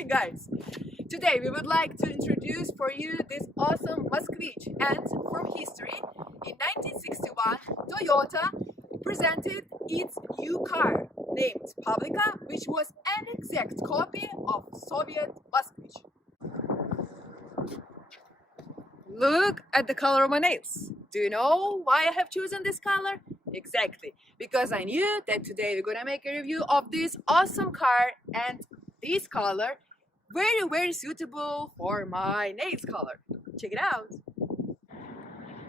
Hi guys! Today we would like to introduce for you this awesome Moskvich, and from history, in 1961 Toyota presented its new car named Pavlika, which was an exact copy of Soviet Moskvich. Look at the color of my nails. Do you know why I have chosen this color? Exactly, because I knew that today we're gonna make a review of this awesome car, and this color very suitable for my nails color. Check it out.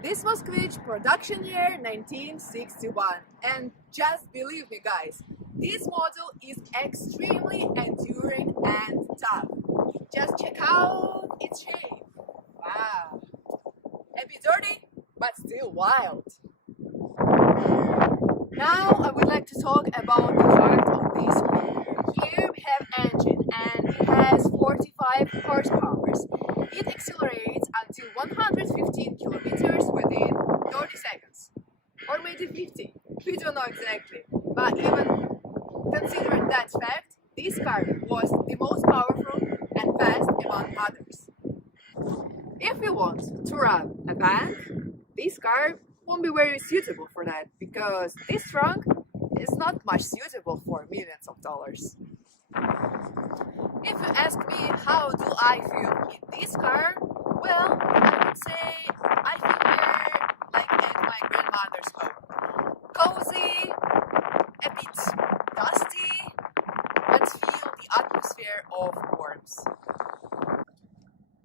This Moskvich production year 1961, and just believe me guys, this model is extremely enduring and tough. Just check out its shape. Wow. A bit dirty, but still wild. Now I would like to talk about the heart of this car. Here we have engine, and it has 45 horsepower. It accelerates until 115 kilometers within 30 seconds. Or maybe 50. We don't know exactly. But even considering that fact, this car was the most powerful and fast among others. If you want to rob a bank, this car won't be very suitable for that, because this trunk is not much suitable for millions of dollars. If you ask me how do I feel in this car, well, I would say I feel here like at my grandmother's home. Cozy, a bit dusty, but feel the atmosphere of warmth.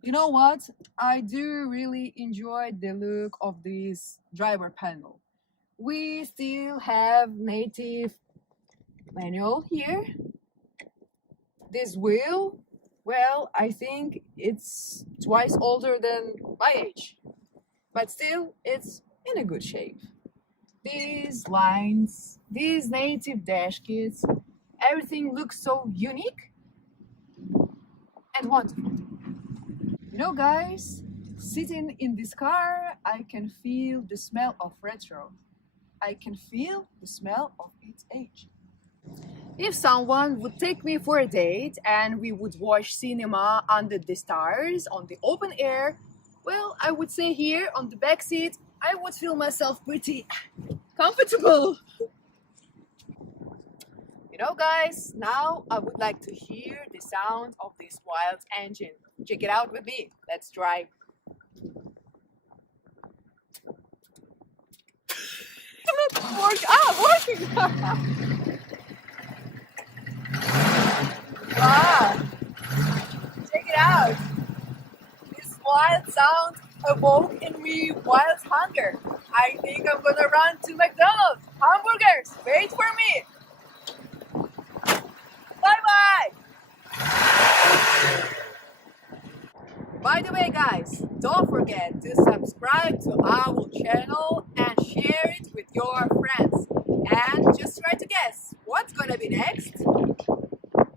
You know what? I do really enjoy the look of this driver panel. We still have native manual here. This wheel, well, I think it's twice older than my age, but still it's in a good shape. These lines, these native dash kits, everything looks so unique and wonderful. You know guys, sitting in this car, I can feel the smell of retro. I can feel the smell of its age. If someone would take me for a date and we would watch cinema under the stars on the open air, well, I would say here on the back seat, I would feel myself pretty comfortable. You know guys, now I would like to hear the sound of this wild engine. Check it out with me. Let's drive. Working! Wow! Check it out! This wild sound awoke in me wild hunger. I think I'm gonna run to McDonald's. Hamburgers, wait for me! Bye-bye! By the way guys, don't forget to subscribe to our channel